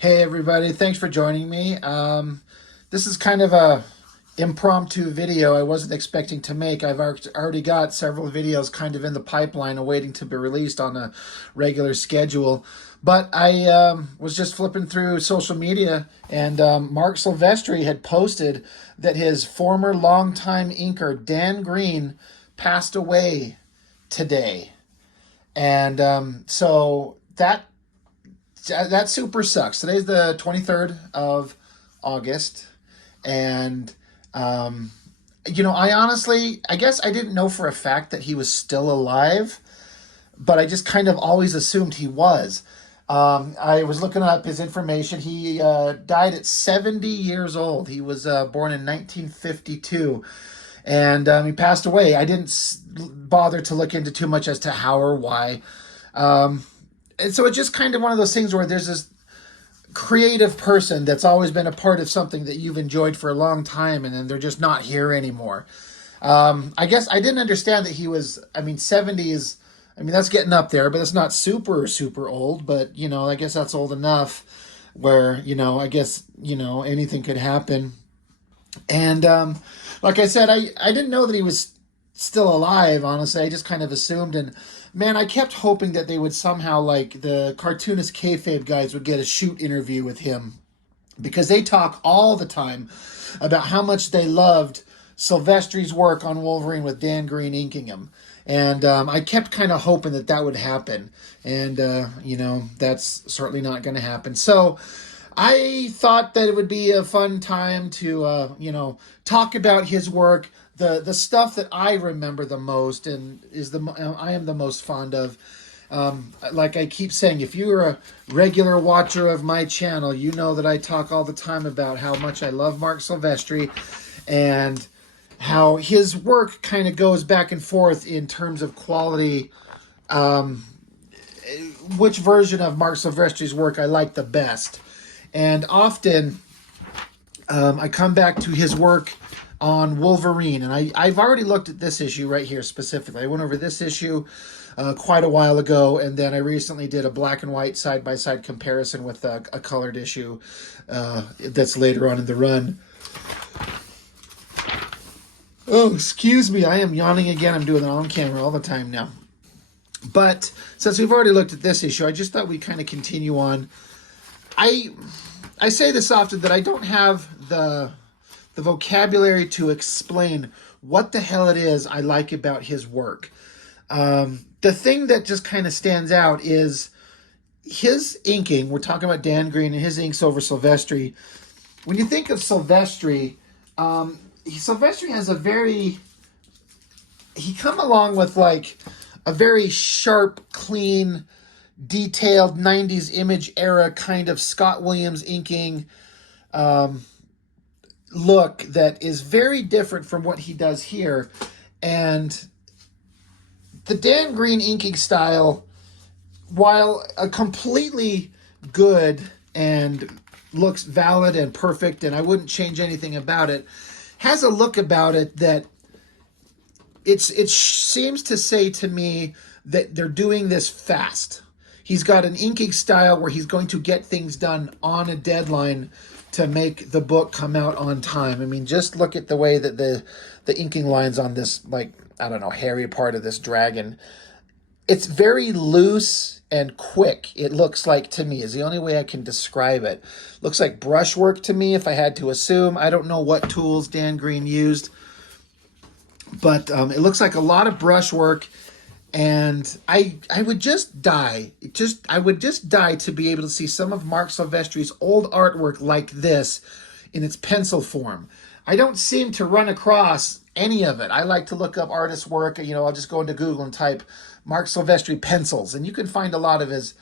Hey everybody, thanks for joining me. This is kind of a impromptu video I wasn't expecting to make. Already got several videos kind of in the pipeline awaiting to be released on a regular schedule. But I was just flipping through social media and Mark Silvestri had posted that his former longtime inker Dan Green passed away today. And so that super sucks. Today's the 23rd of August. And, um, I honestly, I guess I didn't know for a fact that he was still alive, but I just kind of always assumed he was. I was looking up his information. He died at 70 years old. He was born in 1952 and he passed away. I didn't bother to look into too much as to how or why. Um, and so it's just kind of one of those things where there's this creative person that's always been a part of something that you've enjoyed for a long time, and then they're just not here anymore. I guess I didn't understand that he was. I mean, 70 is. I mean, that's getting up there, but it's not super super old. But I guess that's old enough where I guess anything could happen. And like I said, I didn't know that he was still alive, honestly. I just kind of assumed. And man, I kept hoping that they would somehow, like the cartoonist kayfabe guys, would get a shoot interview with him because they talk all the time about how much they loved Silvestri's work on Wolverine with Dan Green inking him. And I kept kind of hoping that that would happen. And, that's certainly not going to happen. So I thought that it would be a fun time to, talk about his work, the stuff that I remember the most, and I am the most fond of. Like I keep saying, if you're a regular watcher of my channel, you know that I talk all the time about how much I love Mark Silvestri, and how his work kind of goes back and forth in terms of quality. Which version of Mark Silvestri's work I like the best. And often I come back to his work on Wolverine. And I've already looked at this issue right here specifically. I went over this issue quite a while ago. And then I recently did a black and white side-by-side comparison with a colored issue that's later on in the run. Oh, excuse me. I am yawning again. I'm doing it on camera all the time now. But since we've already looked at this issue, I just thought we'd kind of continue on. I say this often that I don't have the vocabulary to explain what the hell it is I like about his work. The thing that just kind of stands out is his inking. We're talking about Dan Green and his inks over Silvestri. When you think of Silvestri, Silvestri has he come along with like a very sharp, clean, detailed 90s image era kind of Scott Williams inking look that is very different from what he does here. And the Dan Green inking style, while a completely good and looks valid and perfect, and I wouldn't change anything about it, has a look about it that it seems to say to me that they're doing this fast. He's got an inking style where he's going to get things done on a deadline to make the book come out on time. I mean, just look at the way that the inking lines on this, like, I don't know, hairy part of this dragon. It's very loose and quick, it looks like to me, is the only way I can describe it. Looks like brushwork to me, if I had to assume. I don't know what tools Dan Green used, but it looks like a lot of brushwork. And I would just die. I would just die to be able to see some of Mark Silvestri's old artwork like this in its pencil form. I don't seem to run across any of it. I like to look up artist work. I'll just go into Google and type Mark Silvestri pencils, and you can find a lot of his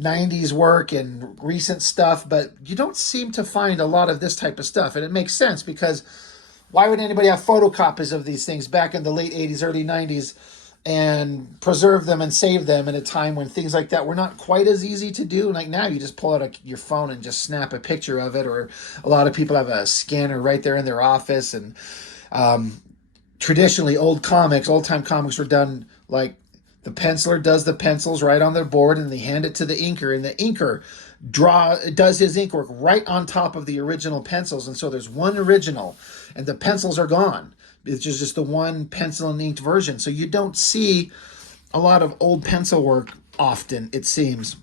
90s work and recent stuff, but you don't seem to find a lot of this type of stuff. And it makes sense, because why would anybody have photocopies of these things back in the late 80s, early 90s, and preserve them and save them in a time when things like that were not quite as easy to do? Like now, you just pull out your phone and just snap a picture of it, or a lot of people have a scanner right there in their office. And traditionally, old time comics were done like The penciler does the pencils right on their board, and they hand it to the inker, and the inker does his ink work right on top of the original pencils. And so there's one original, and the pencils are gone. It's just the one pencil and inked version. So you don't see a lot of old pencil work often, it seems.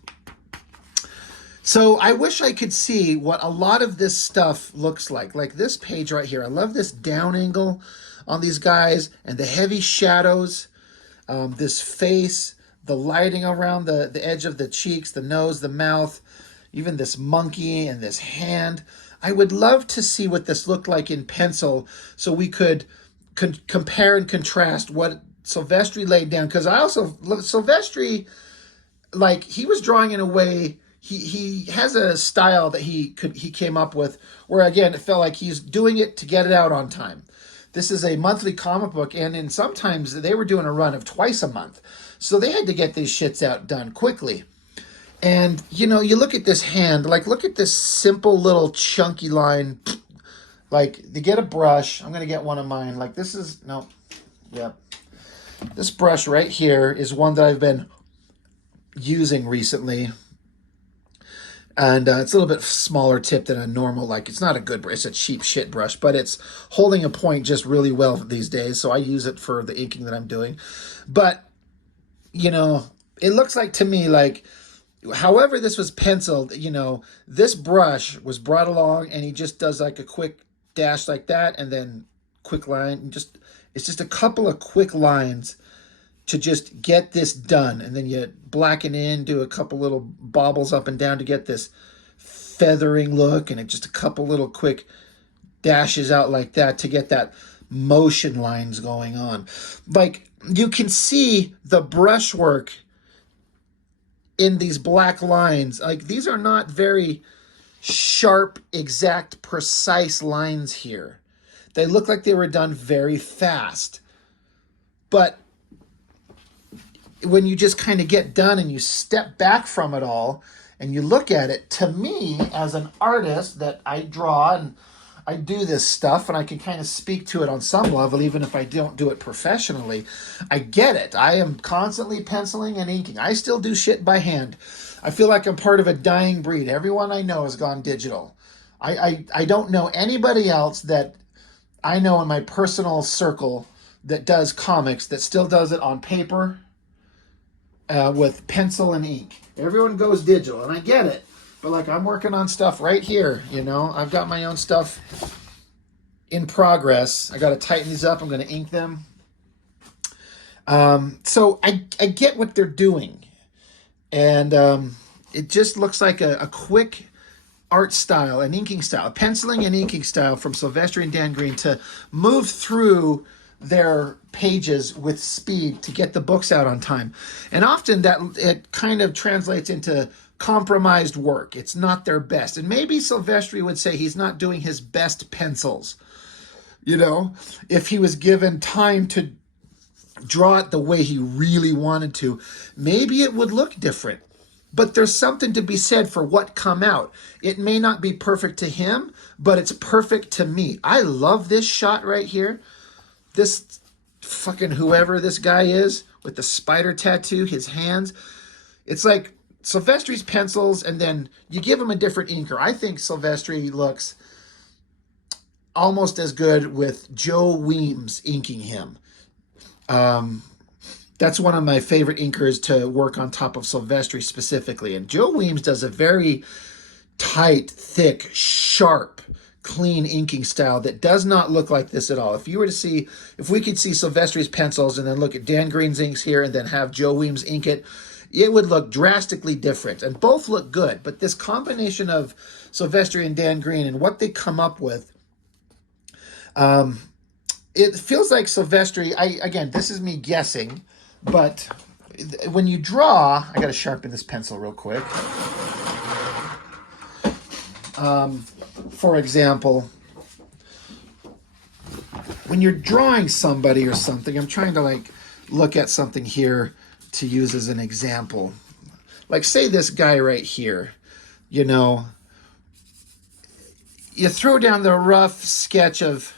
So I wish I could see what a lot of this stuff looks like this page right here. I love this down angle on these guys and the heavy shadows, this face, the lighting around the edge of the cheeks, the nose, the mouth, even this monkey and this hand. I would love to see what this looked like in pencil so we could compare and contrast what Silvestri laid down. Because Silvestri, like, he was drawing in a way, he has a style that he came up with where, again, it felt like he's doing it to get it out on time. This is a monthly comic book, and sometimes they were doing a run of twice a month. So they had to get these shits out done quickly. And, you know, you look at this hand, like, look at this simple little chunky line. Like, to get a brush, I'm going to get one of mine. Like, this is, no, yep. This brush right here is one that I've been using recently. And it's a little bit smaller tip than a normal, like, it's not a good brush, it's a cheap shit brush, but it's holding a point just really well these days, so I use it for the inking that I'm doing. But, you know, it looks like to me, like, however this was penciled, you know, this brush was brought along, and he just does, like, a quick dash like that, and then quick line, and it's just a couple of quick lines to just get this done. And then you blacken in, do a couple little bobbles up and down to get this feathering look, and just a couple little quick dashes out like that to get that motion lines going on. Like, you can see the brushwork in these black lines. Like, these are not very sharp, exact, precise lines here. They look like they were done very fast. But when you just kind of get done and you step back from it all and you look at it, to me, as an artist that I draw and I do this stuff and I can kind of speak to it on some level, even if I don't do it professionally, I get it. I am constantly penciling and inking. I still do shit by hand. I feel like I'm part of a dying breed. Everyone I know has gone digital. I don't know anybody else that I know in my personal circle that does comics that still does it on paper, with pencil and ink. Everyone goes digital, and I get it. But, like, I'm working on stuff right here, you know. I've got my own stuff in progress. I got to tighten these up. I'm going to ink them. So I get what they're doing. And it just looks like a quick art style, an inking style, penciling and inking style from Silvestri and Dan Green to move through their pages with speed to get the books out on time. And often that it kind of translates into compromised work. It's not their best. And maybe Silvestri would say he's not doing his best pencils. You know, if he was given time to draw it the way he really wanted to, maybe it would look different. But there's something to be said for what come out. It may not be perfect to him, but it's perfect to me. I love this shot right here. This fucking whoever this guy is with the spider tattoo, his hands. It's like Silvestri's pencils, and then you give him a different inker. I think Silvestri looks almost as good with Joe Weems inking him. That's one of my favorite inkers to work on top of Silvestri specifically. And Joe Weems does a very tight, thick, sharp, clean inking style that does not look like this at all. If we could see Silvestri's pencils and then look at Dan Green's inks here and then have Joe Weems ink it, it would look drastically different. And both look good, but this combination of Silvestri and Dan Green and what they come up with, it feels like Silvestri, again, this is me guessing, but when you draw, I got to sharpen this pencil real quick. For example, when you're drawing somebody or something, I'm trying to like look at something here to use as an example. Like, say this guy right here, you know, you throw down the rough sketch of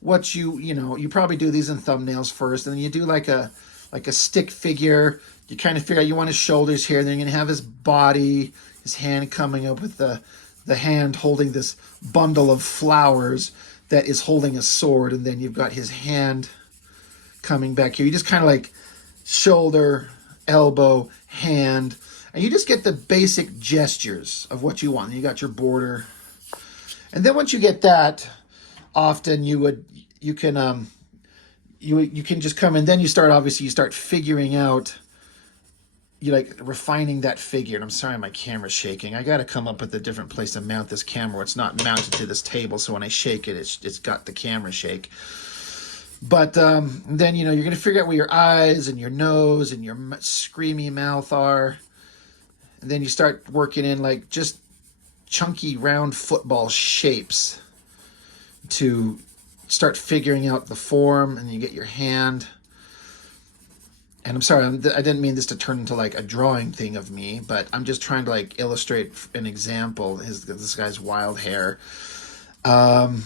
what you probably do these in thumbnails first, and then you do like a like a stick figure. You kind of figure out you want his shoulders here. Then you're gonna have his body, his hand coming up with the hand holding this bundle of flowers that is holding a sword, and then you've got his hand coming back here. You just kind of like shoulder, elbow, hand, and you just get the basic gestures of what you want. And you got your border, and then once you get that, often you can just come, and then you start figuring out, you like refining that figure. And I'm sorry, my camera's shaking. I got to come up with a different place to mount this camera. It's not mounted to this table, so when I shake it, it's got the camera shake. But then you're gonna figure out where your eyes and your nose and your screamy mouth are, and then you start working in like just chunky round football shapes to start figuring out the form, and you get your hand. And I'm sorry, I didn't mean this to turn into like a drawing thing of me, but I'm just trying to like illustrate an example. This guy's wild hair. And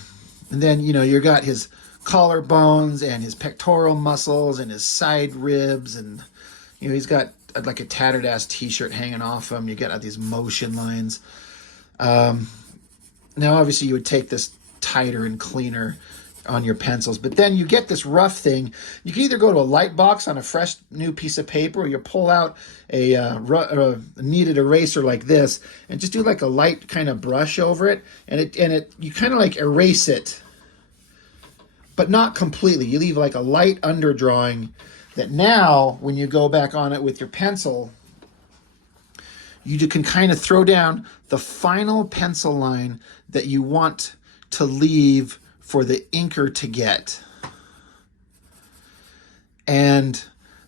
then, you got his collarbones and his pectoral muscles and his side ribs. And, he's got like a tattered ass t-shirt hanging off him. You get these motion lines. Now, obviously you would take this tighter and cleaner on your pencils, but then you get this rough thing. You can either go to a light box on a fresh new piece of paper, or you pull out a kneaded eraser like this and just do like a light kind of brush over it, and you kind of like erase it, but not completely. You leave like a light underdrawing that now when you go back on it with your pencil, you can kind of throw down the final pencil line that you want to leave for the inker to get. And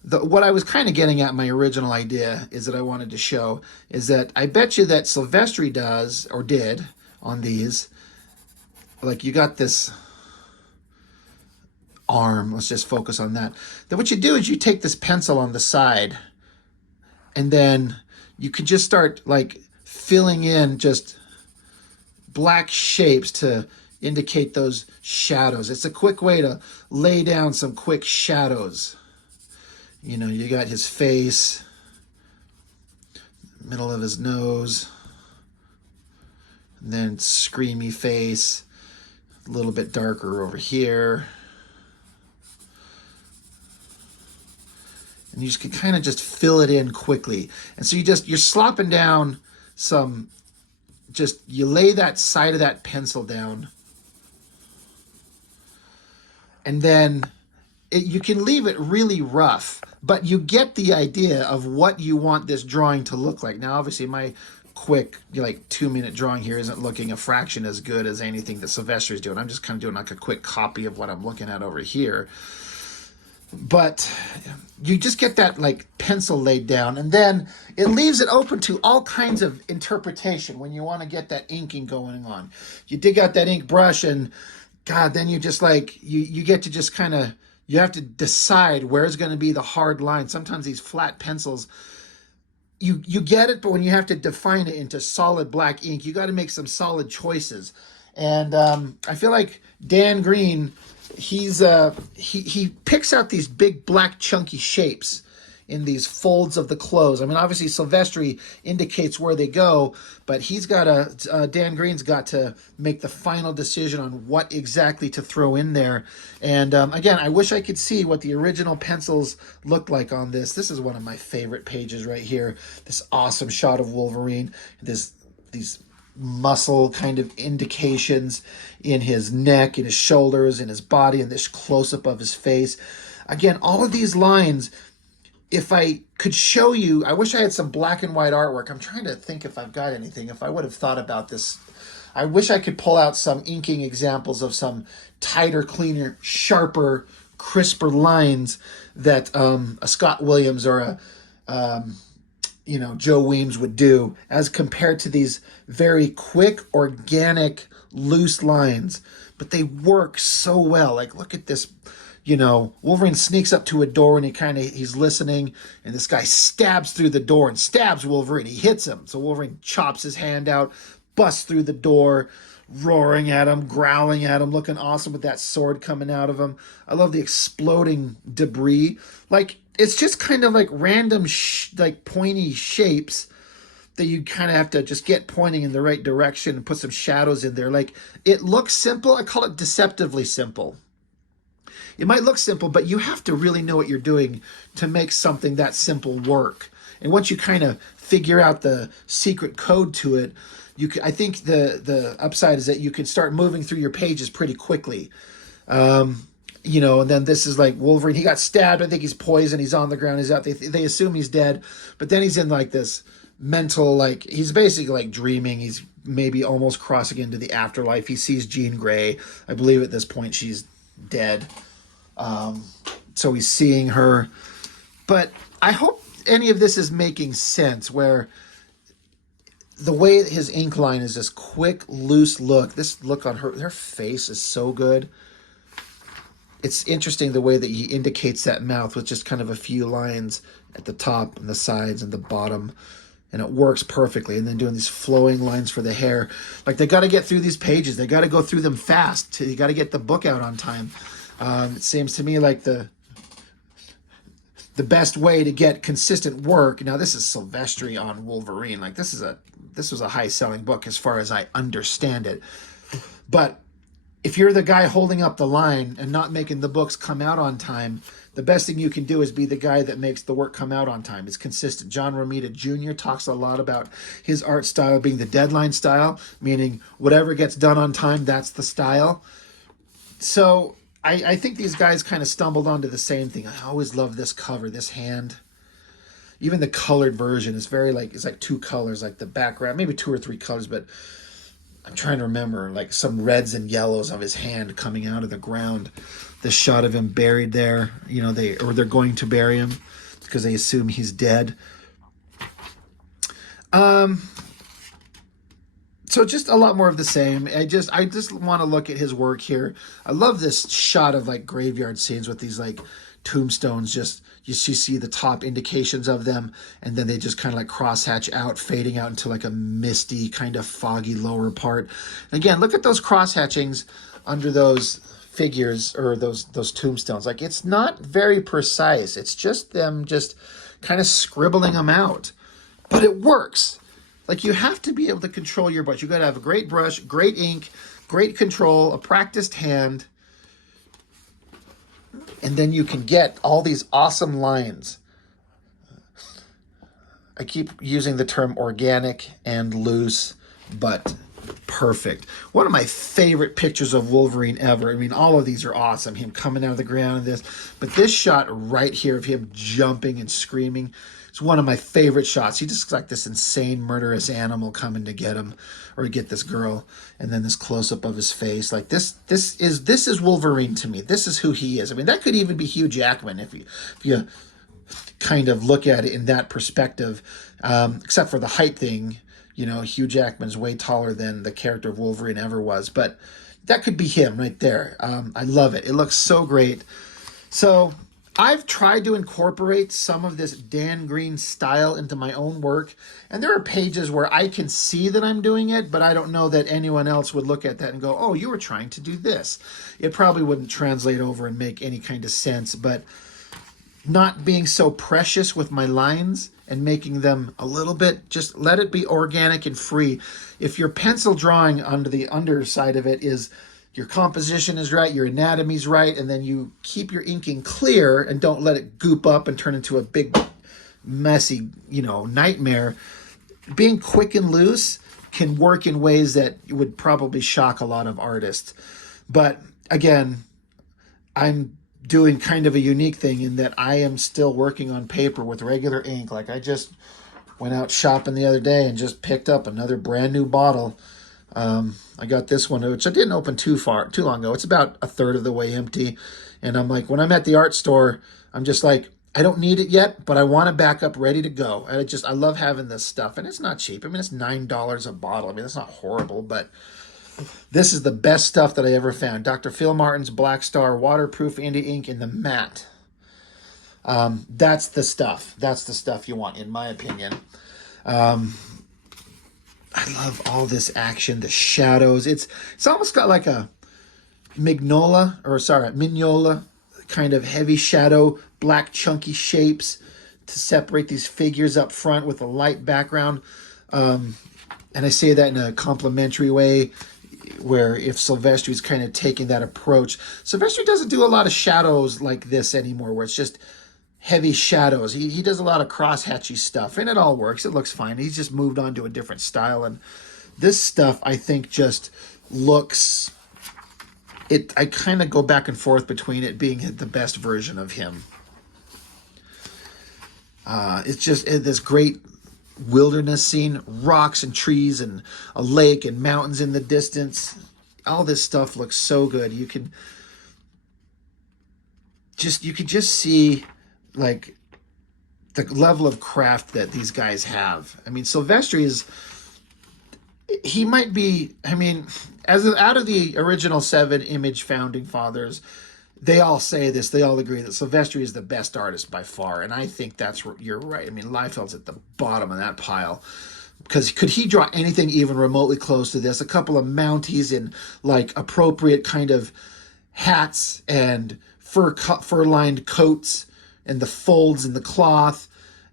what I was kind of getting at, my original idea is that I wanted to show is that I bet you that Silvestri does, or did, on these, like you got this arm, let's just focus on that. Then what you do is you take this pencil on the side, and then you can just start like filling in just black shapes to indicate those shadows. It's a quick way to lay down some quick shadows. You got his face, middle of his nose, and then screamy face, a little bit darker over here. And you just can kind of just fill it in quickly. And so you're slopping down you lay that side of that pencil down, and then you can leave it really rough, but you get the idea of what you want this drawing to look like. Now, obviously, my quick, 2-minute drawing here isn't looking a fraction as good as anything that Silvestri is doing. I'm just kind of doing like a quick copy of what I'm looking at over here. But you just get that like pencil laid down, and then it leaves it open to all kinds of interpretation when you want to get that inking going on. You dig out that ink brush, and God, then you just like, you get to just kind of, you have to decide where's going to be the hard line. Sometimes these flat pencils, you get it, but when you have to define it into solid black ink, you got to make some solid choices. And I feel like Dan Green, he picks out these big black chunky shapes in these folds of the clothes. I mean, obviously Silvestri indicates where they go, but Dan Green's got to make the final decision on what exactly to throw in there. And again, I wish I could see what the original pencils looked like on this. This is one of my favorite pages right here. This awesome shot of Wolverine. These muscle kind of indications in his neck, in his shoulders, in his body, and this close-up of his face. Again, all of these lines, if I could show you, I wish I had some black and white artwork. I'm trying to think if I've got anything, if I would have thought about this. I wish I could pull out some inking examples of some tighter, cleaner, sharper, crisper lines that a Scott Williams or a Joe Weems would do, as compared to these very quick, organic, loose lines. But they work so well. Like, look at this. Wolverine sneaks up to a door, and he's listening, and this guy stabs through the door and stabs Wolverine. He hits him. So Wolverine chops his hand out, busts through the door, roaring at him, growling at him, looking awesome with that sword coming out of him. I love the exploding debris. Like, it's just kind of like random, like pointy shapes that you kind of have to just get pointing in the right direction and put some shadows in there. Like, it looks simple. I call it deceptively simple. It might look simple, but you have to really know what you're doing to make something that simple work. And once you kind of figure out the secret code to it, I think the upside is that you can start moving through your pages pretty quickly. And then this is like Wolverine. He got stabbed. I think he's poisoned. He's on the ground. He's out. They assume he's dead, but then he's in like this mental, like, he's basically like dreaming. He's maybe almost crossing into the afterlife. He sees Jean Grey. I believe at this point she's dead. So he's seeing her. But I hope any of this is making sense, where the way his ink line is this quick, loose look. This look on her face is so good. It's interesting the way that he indicates that mouth with just kind of a few lines at the top and the sides and the bottom. And it works perfectly. And then doing these flowing lines for the hair. Like, they got to get through these pages. They got to go through them fast. You got to get the book out on time. It seems to me like the best way to get consistent work. Now, this is Silvestri on Wolverine. Like, this was a high-selling book as far as I understand it. But if you're the guy holding up the line and not making the books come out on time, the best thing you can do is be the guy that makes the work come out on time. It's consistent. John Romita Jr. talks a lot about his art style being the deadline style, meaning whatever gets done on time, that's the style. So I think these guys kind of stumbled onto the same thing. I always love this cover, this hand. Even the colored version is it's like two colors, like the background, maybe two or three colors, but I'm trying to remember, like some reds and yellows of his hand coming out of the ground. This shot of him buried there, they're going to bury him because they assume he's dead. So just a lot more of the same. I just want to look at his work here. I love this shot of like graveyard scenes with these like tombstones. Just you see the top indications of them, and then they just kind of like crosshatch out, fading out into like a misty, kind of foggy lower part. And again, look at those crosshatchings under those figures or those tombstones. Like, it's not very precise. It's just them just kind of scribbling them out, but it works. Like, you have to be able to control your brush. You got to have a great brush, great ink, great control, a practiced hand, and then you can get all these awesome lines. I keep using the term organic and loose, but perfect. One of my favorite pictures of Wolverine ever. I mean, all of these are awesome. Him coming out of the ground and this. But this shot right here of him jumping and screaming, it's one of my favorite shots. He just looks like this insane, murderous animal coming to get him or to get this girl. And then this close-up of his face. Like, this is Wolverine to me. This is who he is. I mean, that could even be Hugh Jackman if you kind of look at it in that perspective. Except for the height thing. Hugh Jackman's way taller than the character of Wolverine ever was. But that could be him right there. I love it. It looks so great. So I've tried to incorporate some of this Dan Green style into my own work. And there are pages where I can see that I'm doing it, but I don't know that anyone else would look at that and go, oh, you were trying to do this. It probably wouldn't translate over and make any kind of sense. But not being so precious with my lines and making them a little bit, just let it be organic and free. If your pencil drawing under the underside of it is your composition is right, your anatomy's right, and then you keep your inking clear and don't let it goop up and turn into a big, messy, nightmare, being quick and loose can work in ways that would probably shock a lot of artists. But again, I'm doing kind of a unique thing in that I am still working on paper with regular ink. Like, I just went out shopping the other day and just picked up another brand new bottle. I got this one, which I didn't open too long ago. It's about a third of the way empty. And I'm like, when I'm at the art store, I'm just like, I don't need it yet, but I want a backup ready to go. And I love having this stuff. And it's not cheap. I mean, it's $9 a bottle. I mean, it's not horrible, but this is the best stuff that I ever found. Dr. Phil Martin's Black Star Waterproof Indie ink in the matte. That's the stuff. That's the stuff you want, in my opinion. I love all this action, the shadows. It's almost got like a Mignola kind of heavy shadow, black chunky shapes to separate these figures up front with a light background. And I say that in a complimentary way, where if Silvestri's kind of taking that approach. Silvestri doesn't do a lot of shadows like this anymore, where it's just heavy shadows. He does a lot of cross-hatchy stuff, and it all works. It looks fine. He's just moved on to a different style, and this stuff, I think, just looks... I kind of go back and forth between it being the best version of him. It's just this great wilderness scene, rocks and trees and a lake and mountains in the distance. All this stuff looks so good. You could just see like the level of craft that these guys have. I mean, Silvestri he might be, I mean, out of the original 7 Image founding fathers, they all say this, they all agree that Silvestri is the best artist by far, and I think you're right. I mean, Liefeld's at the bottom of that pile, because could he draw anything even remotely close to this? A couple of Mounties in like appropriate kind of hats and fur-lined coats, and the folds in the cloth,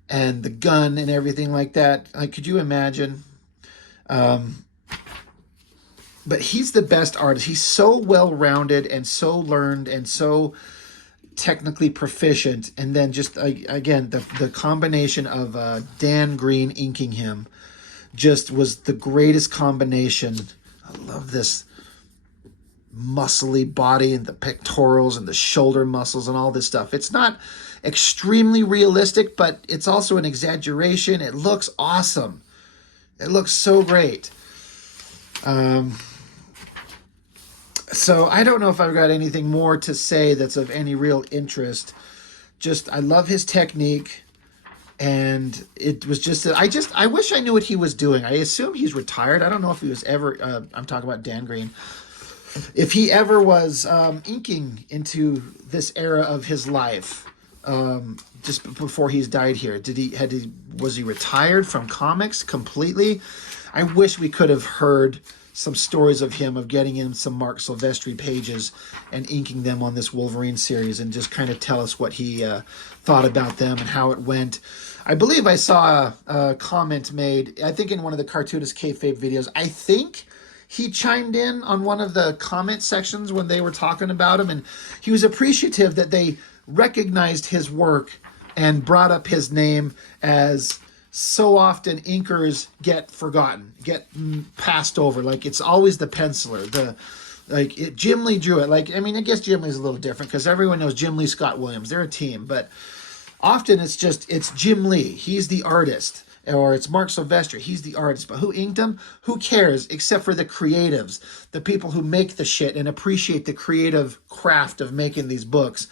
and the gun and everything like that. Like, could you imagine? But he's the best artist. He's so well-rounded and so learned and so technically proficient. And then just, again, the combination of Dan Green inking him just was the greatest combination. I love this muscly body and the pectorals and the shoulder muscles and all this stuff. It's not extremely realistic, but it's also an exaggeration. It looks awesome. It looks so great. So I don't know if I've got anything more to say that's of any real interest. Just, I love his technique, and it was just, I wish I knew what he was doing. I assume he's retired. I don't know if he was ever, I'm talking about Dan Green, if he ever was inking into this era of his life, just before he's died here. Was he retired from comics completely? I wish we could have heard some stories of him, of getting in some Marc Silvestri pages and inking them on this Wolverine series, and just kind of tell us what he thought about them and how it went. I believe I saw a comment made, I think in one of the Cartoonist Kayfabe videos. I think he chimed in on one of the comment sections when they were talking about him, and he was appreciative that they recognized his work and brought up his name, as so often inkers get forgotten, get passed over. Like, it's always the penciler. Jim Lee drew it. Like, I mean, I guess Jim Lee's a little different because everyone knows Jim Lee, Scott Williams. They're a team, but often it's Jim Lee. He's the artist. Or it's Marc Silvestri. He's the artist. But who inked him? Who cares? Except for the creatives, the people who make the shit and appreciate the creative craft of making these books.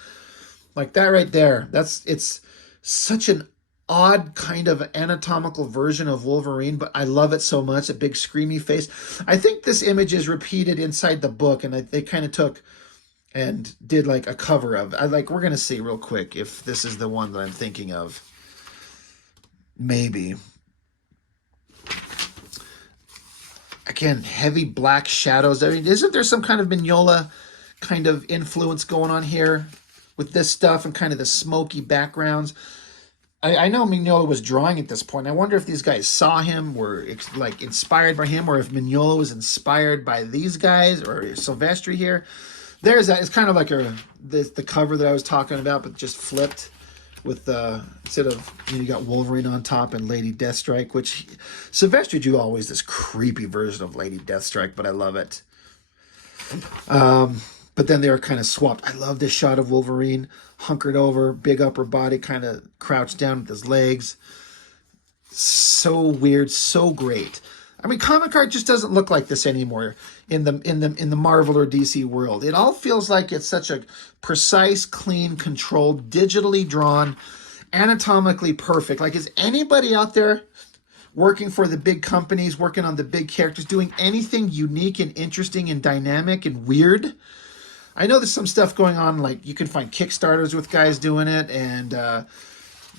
Like that right there. It's such an odd kind of anatomical version of Wolverine, but I love it so much. A big screamy face. I think this image is repeated inside the book, and they kind of took and did like a cover of. We're gonna see real quick if this is the one that I'm thinking of. Maybe. Again, heavy black shadows. I mean, isn't there some kind of Mignola kind of influence going on here with this stuff and kind of the smoky backgrounds? I know Mignola was drawing at this point. I wonder if these guys saw him, were like inspired by him, or if Mignola was inspired by these guys or Silvestri here. There's that. It's kind of like the cover that I was talking about, but just flipped with instead of, you got Wolverine on top and Lady Deathstrike, which Silvestri drew always this creepy version of Lady Deathstrike, but I love it. But then they were kind of swapped. I love this shot of Wolverine hunkered over, big upper body, kind of crouched down with his legs. So weird, so great. I mean, comic art just doesn't look like this anymore in the Marvel or DC world. It all feels like it's such a precise, clean, controlled, digitally drawn, anatomically perfect. Like, is anybody out there working for the big companies, working on the big characters, doing anything unique and interesting and dynamic and weird? I know there's some stuff going on, like you can find Kickstarters with guys doing it, and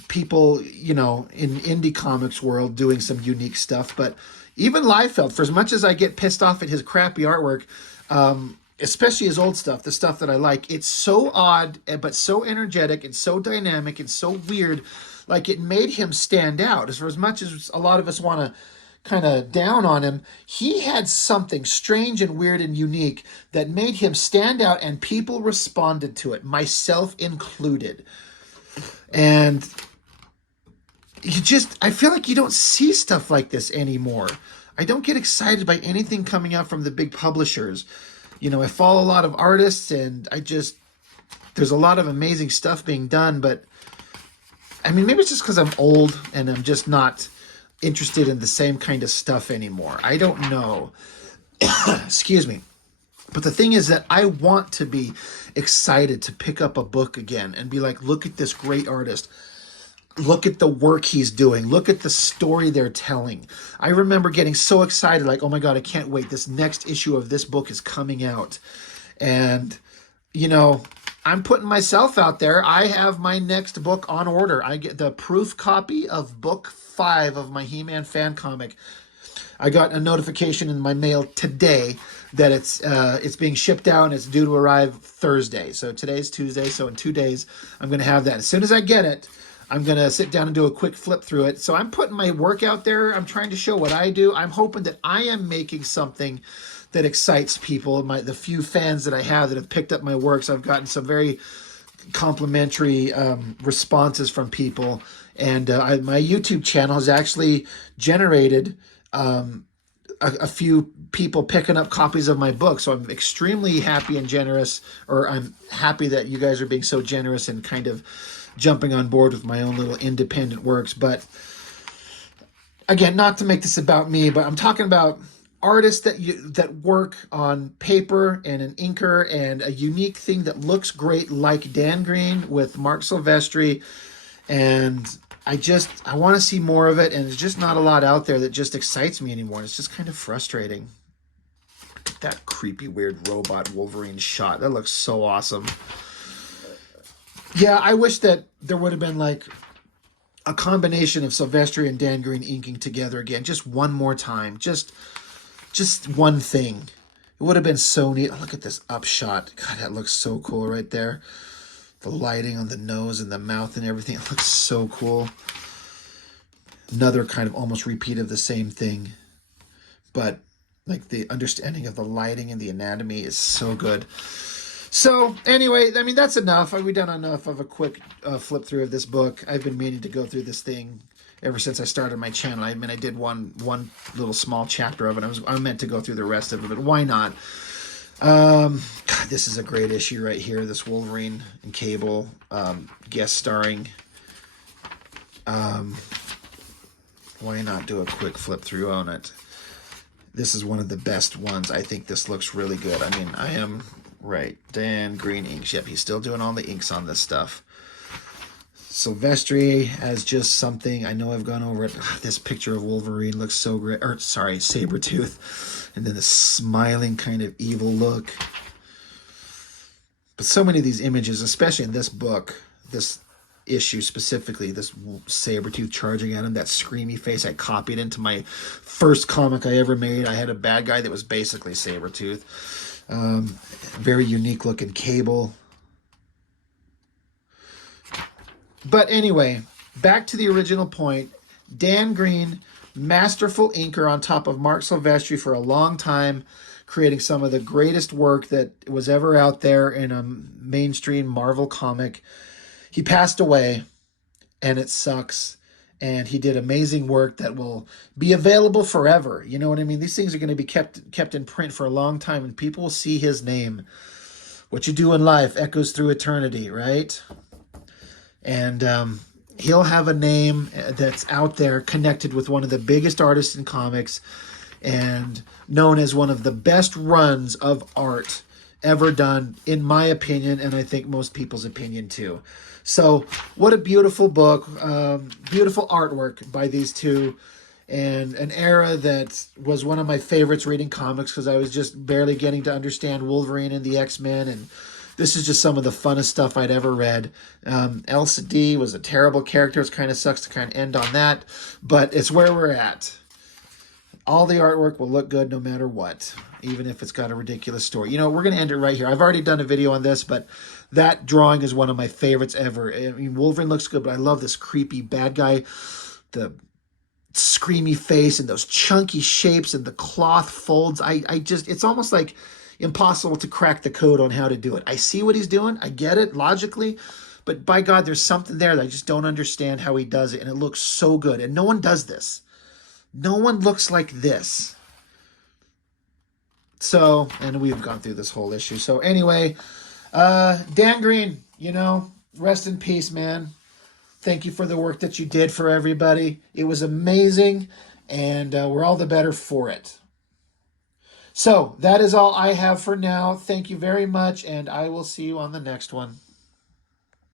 people, in indie comics world doing some unique stuff. But even Liefeld, for as much as I get pissed off at his crappy artwork, especially his old stuff, the stuff that I like. It's so odd, but so energetic and so dynamic and so weird. Like it made him stand out. As for as much as a lot of us want to kind of down on him, he had something strange and weird and unique that made him stand out, and people responded to it, myself included. And I feel like you don't see stuff like this anymore. I don't get excited by anything coming out from the big publishers. I follow a lot of artists, and there's a lot of amazing stuff being done, but I mean, maybe it's just because I'm old and I'm just not interested in the same kind of stuff anymore. I don't know. Excuse me. But the thing is that I want to be excited to pick up a book again and be like, look at this great artist. Look at the work he's doing. Look at the story they're telling. I remember getting so excited, like, oh my God, I can't wait. This next issue of this book is coming out. And, I'm putting myself out there. I have my next book on order. I get the proof copy of book 5 of my He-Man fan comic. I got a notification in my mail today that it's being shipped out and it's due to arrive Thursday. So today's Tuesday. So in 2 days, I'm going to have that. As soon as I get it, I'm going to sit down and do a quick flip through it. So I'm putting my work out there. I'm trying to show what I do. I'm hoping that I am making something that excites people. The few fans that I have that have picked up my works, I've gotten some very complimentary responses from people. And my YouTube channel has actually generated a few people picking up copies of my book. So I'm extremely happy and generous, or I'm happy that you guys are being so generous and kind of jumping on board with my own little independent works. But again, not to make this about me, but I'm talking about artists that work on paper and an inker and a unique thing that looks great, like Dan Green with Marc Silvestri. And I want to see more of it, and there's just not a lot out there that just excites me anymore. It's just kind of frustrating. Look at that creepy, weird robot Wolverine shot. That looks so awesome. Yeah, I wish that there would have been like a combination of Silvestri and Dan Green inking together again, just one more time, just one thing. It would have been so neat. Oh, look at this upshot. God, that looks so cool right there. The lighting on the nose and the mouth and everything. It looks so cool. Another kind of almost repeat of the same thing. But like the understanding of the lighting and the anatomy is so good. So anyway, I mean, that's enough. We've done enough of a quick flip through of this book. I've been meaning to go through this thing ever since I started my channel. I mean, I did one little small chapter of it. I meant to go through the rest of it, but why not? God, this is a great issue right here. This Wolverine and Cable guest starring. Why not do a quick flip through on it? This is one of the best ones. I think this looks really good. I mean, I am right. Dan Green inks. Yep, he's still doing all the inks on this stuff. Silvestri as just something. I know I've gone over it. This picture of Wolverine looks so great. Or, sorry, Sabretooth. And then the smiling kind of evil look. But so many of these images, especially in this book, this issue specifically, this Sabretooth charging at him, that screamy face, I copied into my first comic I ever made. I had a bad guy that was basically Sabretooth. Very unique looking Cable. But anyway, back to the original point. Dan Green, masterful inker on top of Marc Silvestri for a long time, creating some of the greatest work that was ever out there in a mainstream Marvel comic. He passed away, and it sucks. And he did amazing work that will be available forever. You know what I mean? These things are going to be kept in print for a long time, and people will see his name. What you do in life echoes through eternity, right? And he'll have a name that's out there connected with one of the biggest artists in comics and known as one of the best runs of art ever done, in my opinion, and I think most people's opinion too. So what a beautiful book, beautiful artwork by these two, and an era that was one of my favorites reading comics because I was just barely getting to understand Wolverine and the X-Men, and this is just some of the funnest stuff I'd ever read. Elsa D was a terrible character. It kind of sucks to kind of end on that, but it's where we're at. all the artwork will look good no matter what, even if it's got a ridiculous story. You know, we're going to end it right here. I've already done a video on this, but that drawing is one of my favorites ever. I mean, Wolverine looks good, but I love this creepy bad guy, the screamy face and those chunky shapes and the cloth folds. I just, it's almost like impossible to crack the code on how to do it. I see what he's doing. I get it logically, but by God, there's something there that I just don't understand how he does it. And it looks so good. And no one does this. No one looks like this. So, and we've gone through this whole issue. So anyway, Dan Green, you know, rest in peace, man. Thank you for the work that you did for everybody. It was amazing, and we're all the better for it. So that is all I have for now. Thank you very much, and I will see you on the next one.